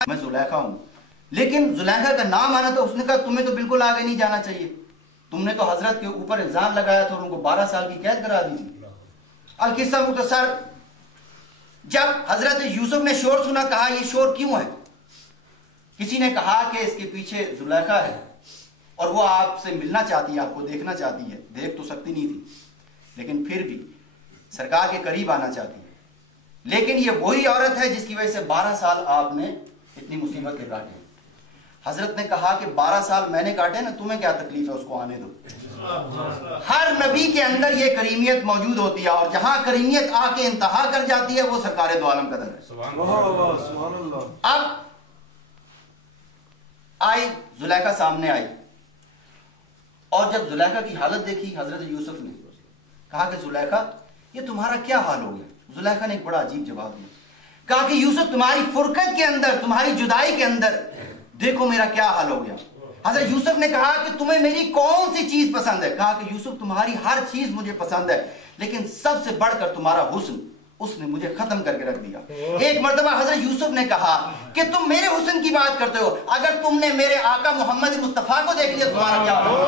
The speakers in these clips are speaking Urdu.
میں زلیخا ہوں، لیکن زلیخا کا نام آنا تو اس نے کہا تمہیں تو بالکل آگے نہیں جانا چاہیے، تم نے تو حضرت کے اوپر الزام لگایا تھا اور ان کو 12 سال کی قید کرا دی تھی۔ القصہ مختصر، جب حضرت یوسف نے شور سنا، کہا یہ شور کیوں ہے؟ کسی نے کہا کہ اس کے پیچھے زلیخا ہے اور وہ آپ سے ملنا چاہتی ہے، آپ کو دیکھنا چاہتی ہے۔ دیکھ تو سکتی نہیں تھی لیکن پھر بھی سرکار کے قریب آنا چاہتی ہے، لیکن یہ وہی عورت ہے جس کی وجہ سے 12 سال آپ نے اتنی مصیبت کے کاٹے۔ حضرت نے کہا کہ 12 سال میں نے کاٹے نا، تمہیں کیا تکلیف ہے، اس کو آنے دو۔ ہر نبی کے اندر یہ کریمیت موجود ہوتی ہے، اور جہاں کریمیت آ کے انتہا کر جاتی ہے وہ سرکار دو عالم کا در ہے۔ اب آئی زلیخا، سامنے آئی، اور جب زلیخا کی حالت دیکھی حضرت یوسف نے کہا کہ زلیخا یہ تمہارا کیا حال ہو گیا؟ زلیخا نے ایک بڑا عجیب جواب دیا، کہا کہ یوسف تمہاری فرقت کے اندر، تمہاری جدائی کے اندر دیکھو میرا کیا حال ہو گیا۔ حضرت یوسف نے کہا کہ تمہیں میری کون سی چیز پسند ہے؟ کہا کہ یوسف تمہاری ہر چیز مجھے پسند ہے، لیکن سب سے بڑھ کر تمہارا حسن، اس نے مجھے ختم کر کے رکھ دیا۔ ایک مرتبہ حضرت یوسف نے کہا کہ تم میرے حسن کی بات کرتے ہو، اگر تم نے میرے آقا محمد مصطفیٰ کو دیکھ لیا تمہارا کیا ہوگا؟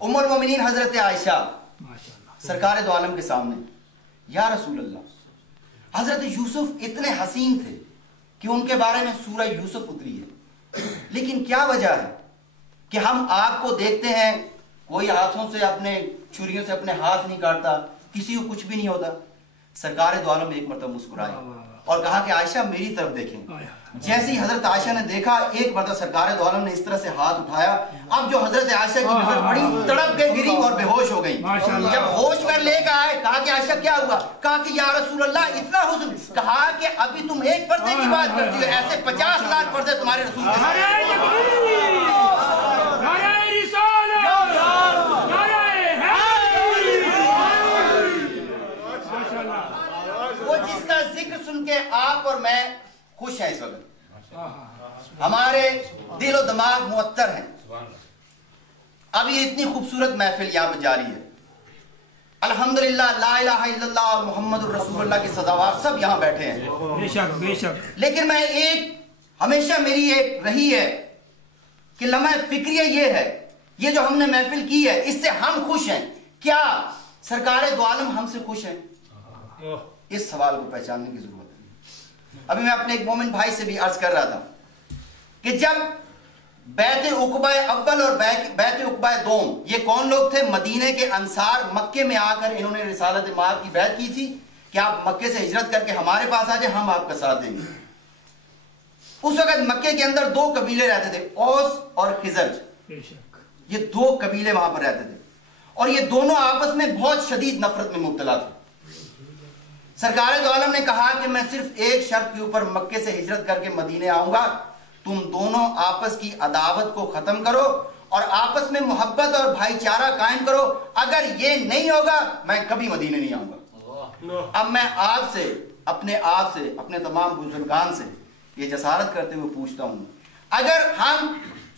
ام المومنین حضرت عائشہ سرکار دو عالم کے سامنے، یا رسول اللہ، حضرت یوسف اتنے حسین تھے کہ ان کے بارے میں سورہ یوسف اتری ہے، لیکن کیا وجہ ہے کہ ہم آپ کو دیکھتے ہیں کوئی ہاتھوں سے اپنے چھریوں سے اپنے ہاتھ نہیں کاٹتا، کسی کو کچھ بھی نہیں ہوتا؟ سرکار دو عالم ایک مرتبہ مسکرائے اور کہا کہ عائشہ میری طرف دیکھیں۔ جیسی حضرت عائشہ نے دیکھا، ایک مرتبہ سرکار دو عالم نے اس طرح سے ہاتھ اٹھایا، اب جو حضرت عائشہ کی نظر بڑی تڑپ کے گری اور بے ہوش ہو گئی۔ جب ہوش میں لے کے آئے کہا کہ عائشہ کیا ہوا؟ کہا کہ یا رسول اللہ اتنا حسن، کہا کہ ابھی تم ایک پردے کی بات کرتی ہو، ایسے 50 لاکھ پردے تمہارے رسول کے ساتھ۔ وہ جس کا ذکر سن کے آپ اور میں خوش ہیں، اس وقت ہمارے دل و دماغ معطر ہیں۔ اب یہ اتنی خوبصورت محفل یہاں پہ جاری ہے، الحمدللہ، لا الہ الا اللہ اور محمد الرسول اللہ کے صداوار سب یہاں بیٹھے ہیں، بے شک بے شک۔ لیکن میں ہمیشہ میری ایک رہی ہے کہ لمحہ فکریہ یہ ہے، یہ جو ہم نے محفل کی ہے اس سے ہم خوش ہیں، کیا سرکار دو عالم ہم سے خوش ہیں؟ اس سوال کو پہچاننے کی ضرورت ہے۔ ابھی میں اپنے ایک مومن بھائی سے بھی عرض کر رہا تھا کہ جب بیعت عقبہ اول اور بیعت عقبہ دوم، یہ کون لوگ تھے؟ مدینے کے انصار، مکے میں آ کر انہوں نے رسالت مآب کی بیعت کی تھی کہ آپ مکے سے ہجرت کر کے ہمارے پاس آ جائیں، ہم آپ کا ساتھ دیں گے۔ اس وقت مکے کے اندر 2 قبیلے رہتے تھے، اوس اور خزرج، یہ 2 قبیلے وہاں پر رہتے تھے، اور یہ دونوں آپس میں بہت شدید نفرت میں مبتلا تھے۔ سرکار دو عالم نے کہا کہ میں صرف ایک شرط کے اوپر مکے سے ہجرت کر کے مدینے آؤں گا، تم دونوں آپس کی عداوت کو ختم کرو اور آپس میں محبت اور بھائی چارہ قائم کرو، اگر یہ نہیں ہوگا میں کبھی مدینے نہیں آؤں گا۔ اب میں آپ سے، اپنے تمام بزرگان سے یہ جسارت کرتے ہوئے پوچھتا ہوں، اگر ہم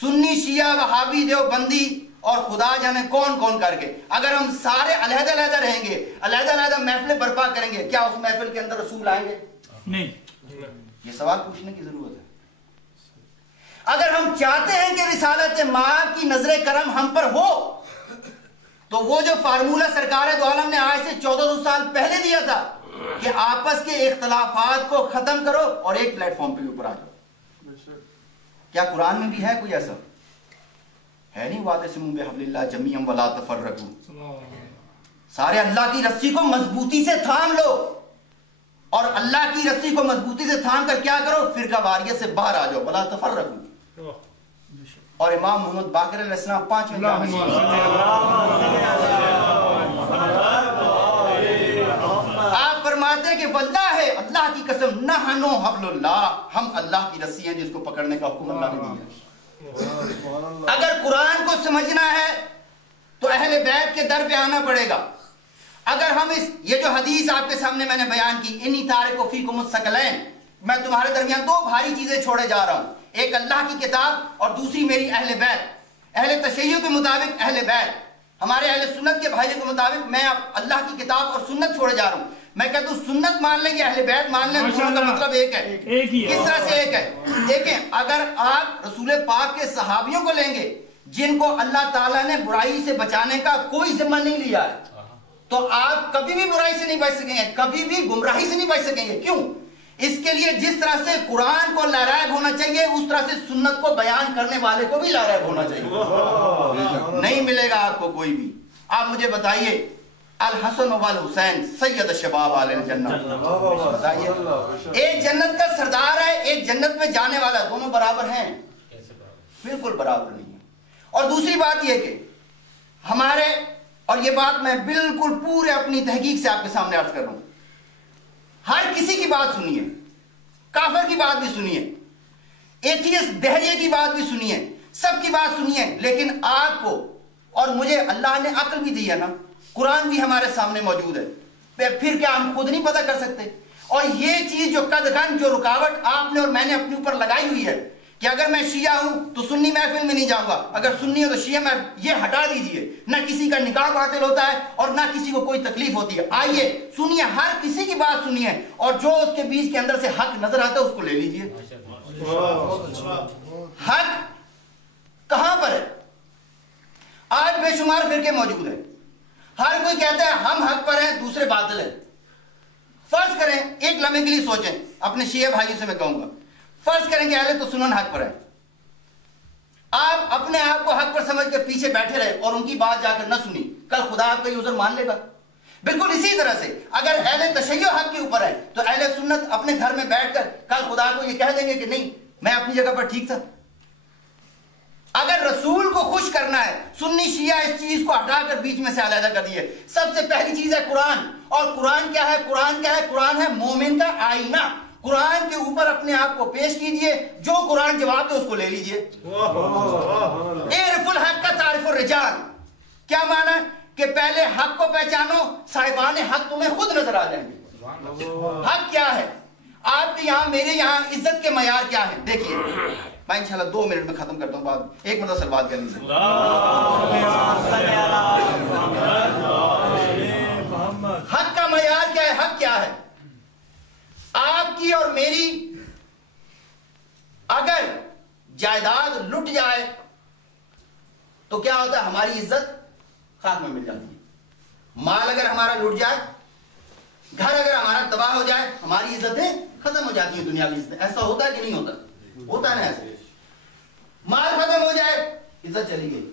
سنی، شیعہ، وہابی، دیوبندی اور خدا جانے کون کون کر کے اگر ہم سارے علیحدہ علیحدہ رہیں گے، علیحدہ علیحدہ محفلیں برپا کریں گے، کیا اس محفل کے اندر رسول آئیں گے؟ نہیں۔ یہ سوال پوچھنے کی ضرورت ہے۔ اگر ہم چاہتے ہیں کہ رسالت مآب کی نظر کرم ہم پر ہو، تو وہ جو فارمولہ سرکار دو عالم نے آج سے 1400 سال پہلے دیا تھا کہ آپس کے اختلافات کو ختم کرو اور ایک پلیٹ فارم پہ اوپر آ جاؤ، کیا قرآن میں بھی ہے کوئی ایسا؟ ہے نہیں، واعتصموا بحبل اللہ جمیعا ولا تفرقوا، سارے اللہ کی رسی کو مضبوطی سے تھام لو، اور اللہ کی رسی کو مضبوطی سے تھام کر کیا کرو؟ فرقہ واریت سے باہر آ جاؤ، ولا تفرقوا۔ اور امام محمد باقر علیہ السلام 5ویں آپ فرماتے ہیں کہ واللہ ہے، اللہ کی قسم، نحن حبل اللہ، ہم اللہ کی رسی ہیں جس کو پکڑنے کا حکم اللہ نے دیا ہے۔ اگر قرآن کو سمجھنا ہے تو اہل بیت کے در پہ آنا پڑے گا۔ اگر ہم یہ جو حدیث آپ کے سامنے میں نے بیان کی، انی تارک فیکم الثقلین، میں تمہارے درمیان 2 بھاری چیزیں چھوڑے جا رہا ہوں، ایک اللہ کی کتاب اور دوسری میری اہل بیت۔ اہل تشیع کے مطابق اہل بیت، ہمارے اہل سنت کے بھائیوں کے مطابق میں اللہ کی کتاب اور سنت چھوڑے جا رہا ہوں۔ میں کہتا ہوں سنت مان لیں گے اہل بیت مان لیں، دونوں کا مطلب ایک ہے. کس طرح سے ایک ہے؟ دیکھیں اگر آپ رسول پاک کے صحابیوں کو لیں گے جن کو اللہ تعالیٰ نے برائی سے بچانے کا کوئی ذمہ نہیں لیا ہے، تو آپ کبھی بھی برائی سے نہیں بچ سکیں گے، کبھی بھی گمراہی سے نہیں بچ سکیں گے. کیوں؟ اس کے لیے جس طرح سے قرآن کو لارائب ہونا چاہیے اس طرح سے سنت کو بیان کرنے والے کو بھی لارائب ہونا چاہیے. نہیں ملے گا آپ کو کوئی بھی. آپ مجھے بتائیے الحسن والحسین سید شباب علی الجنت، بتائیے ایک جنت کا سردار ہے ایک جنت میں جانے والا، دونوں برابر ہیں؟ بالکل برابر نہیں ہے. اور دوسری بات یہ کہ ہمارے، اور یہ بات میں بالکل پورے اپنی تحقیق سے آپ کے سامنے عرض کر رہا ہوں، ہر کسی کی بات سنیے، کافر کی بات بھی سنیے، ایتھیسٹ دہریے کی بات بھی سنیے، سب کی بات سنیے، لیکن آپ کو اور مجھے اللہ نے عقل بھی دی ہے نا، قرآن بھی ہمارے سامنے موجود ہے، پھر کیا ہم خود نہیں پتہ کر سکتے؟ اور یہ چیز جو قدغن، جو رکاوٹ آپ نے اور میں نے اپنے اوپر لگائی ہوئی ہے کہ اگر میں شیعہ ہوں تو سنی محفل میں نہیں جاؤں گا، اگر سنی ہو تو شیعہ میں، یہ ہٹا دیجئے. نہ کسی کا نکاح باطل ہوتا ہے اور نہ کسی کو کوئی تکلیف ہوتی ہے. آئیے سنیے، ہر کسی کی بات سنیے، اور جو اس کے بیچ کے اندر سے حق نظر آتا ہے اس کو لے لیجئے. حق کہاں پر ہے؟ آج بے شمار فرقے موجود ہیں، ہر کوئی کہتا ہے ہم حق پر ہیں دوسرے باطل ہیں. فرض کریں، ایک لمحے کے لیے سوچیں، اپنے شیعہ بھائیوں سے میں کہوں گا، فرض کریں کہ اہل تو سنن حق پر ہے، آپ اپنے آپ کو حق پر سمجھ کے پیچھے بیٹھے رہے اور ان کی بات جا کر نہ سنی، کل خدا آپ کا یہ عذر مان لے گا؟ بالکل اسی طرح سے اگر اہل تشیع حق کے اوپر ہے تو اہل سنت اپنے گھر میں بیٹھ کر کل خدا کو یہ کہہ دیں گے کہ نہیں میں اپنی جگہ پر ٹھیک تھا. اگر رسول کو خوش کرنا ہے، سنی شیعہ اس چیز کو ہٹا کر بیچ میں سے علیحدہ کر دیے. سب سے پہلی چیز ہے قرآن، اور قرآن کیا ہے؟ قرآن کیا ہے؟ قرآن ہے مومن کا آئینہ. قرآن کے اوپر اپنے آپ کو پیش کیجئے، جو قرآن جواب دے اس کو لے لیجئے. اعرف الحق کا تعریف الرجال، کیا معنی ہے؟ کہ پہلے حق کو پہچانو، صاحبان حق تمہیں خود نظر آ جائیں گے. حق کیا ہے؟ آپ کے یہاں میرے یہاں عزت کے معیار کیا ہے؟ دیکھیے میں انشاءاللہ 2 منٹ میں ختم کرتا ہوں بات، ایک مرتبہ سلوات کر لیجیے. حق کا معیار کیا ہے؟ حق کیا ہے؟ آپ کی اور میری اگر جائیداد لٹ جائے تو کیا ہوتا ہے؟ ہماری عزت خاک میں مل جاتی ہے. مال اگر ہمارا لٹ جائے، گھر اگر ہمارا تباہ ہو جائے، ہماری عزتیں ختم ہو جاتی ہیں. دنیا کی عزتیں، ایسا ہوتا ہے کہ نہیں ہوتا؟ ہوتا ہے نا ایسے. مال ختم ہو جائے، عزت چلی گئی،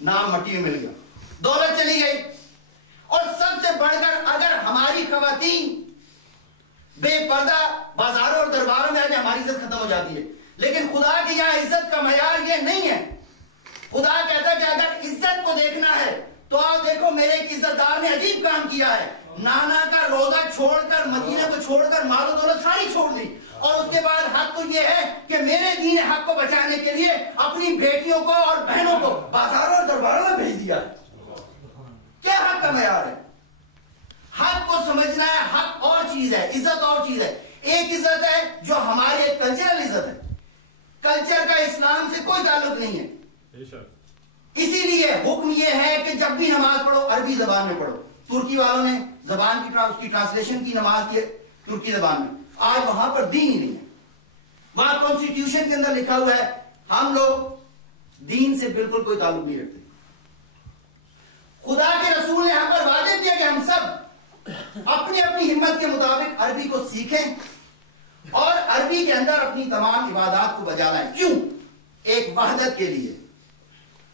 نام مٹی میں مل گیا، دولت چلی گئی. اور سب سے بڑھ کر اگر ہماری خواتین بے پردہ بازاروں اور درباروں میں آ جائے، ہماری عزت ختم ہو جاتی ہے. لیکن خدا کے یہاں عزت کا معیار یہ نہیں ہے. خدا کہتا ہے کہ اگر عزت کو دیکھنا ہے تو آپ دیکھو میرے ایک عزت دار نے عجیب کام کیا ہے. نانا کا روزہ چھوڑ کر، مدینہ کو چھوڑ کر، مال و دولت ساری چھوڑ دی، اور اس کے بعد حق تو یہ ہے کہ میرے دین حق کو بچانے کے لیے اپنی بیٹیوں کو اور بہنوں کو بازاروں اور درباروں میں بھیج دیا. کیا حق کا معیار ہے؟ حق کو سمجھنا ہے. حق اور چیز ہے، عزت اور چیز ہے. ایک عزت ہے جو ہماری ایک کلچرل عزت ہے، کلچر کا اسلام سے کوئی تعلق نہیں ہے. اسی لیے حکم یہ ہے کہ جب بھی نماز پڑھو عربی زبان میں پڑھو. ترکی والوں نے زبان کی اس کی ٹرانسلیشن کی نماز کی ترکی زبان میں. آج وہاں پر دین ہی نہیں ہے. وہاں کانسٹیٹیوشن کے اندر لکھا ہوا ہے ہم لوگ دین سے بالکل کوئی تعلق نہیں رکھتے. خدا کے رسول نے یہاں پر واجب کیا کہ ہم سب اپنی اپنی ہمت کے مطابق عربی کو سیکھیں اور عربی کے اندر اپنی تمام عبادات کو بجا لائیں. کیوں؟ ایک وحدت کے لیے.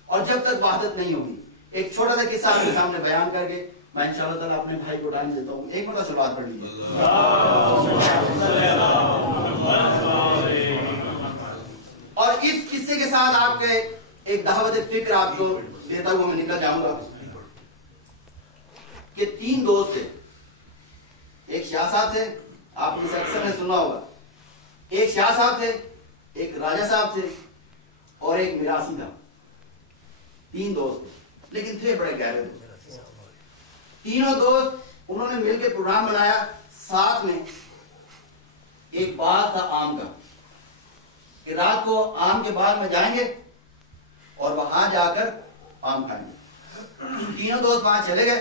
اور جب تک وحدت نہیں ہوگی، ایک چھوٹا سا قصہ آپ کے سامنے بیان کر کے میں انشاءاللہ تعالیٰ اپنے بھائی کو ٹائم دیتا ہوں. ایک مرتبہ سلوات پڑھ لیجیے. اور اس قصے کے ساتھ آپ کے ایک دعوت فکر آپ کو دیتا ہوا میں نکل جاؤں گا کہ 3 دوست تھے. ایک شاہ صاحب تھے، آپ نے اکثر نے سنا ہوگا. ایک شاہ صاحب تھے، ایک راجہ صاحب تھے اور ایک میراثی تھا. 3 دوست تھے لیکن تھے بڑے گہرے تھے. تینوں دوست انہوں نے مل کے پروگرام بنایا. ساتھ میں ایک باغ تھا آم کا کہ رات کو آم کے باغ میں جائیں گے اور وہاں جا کر آم کھائیں گے. تینوں دوست وہاں چلے گئے.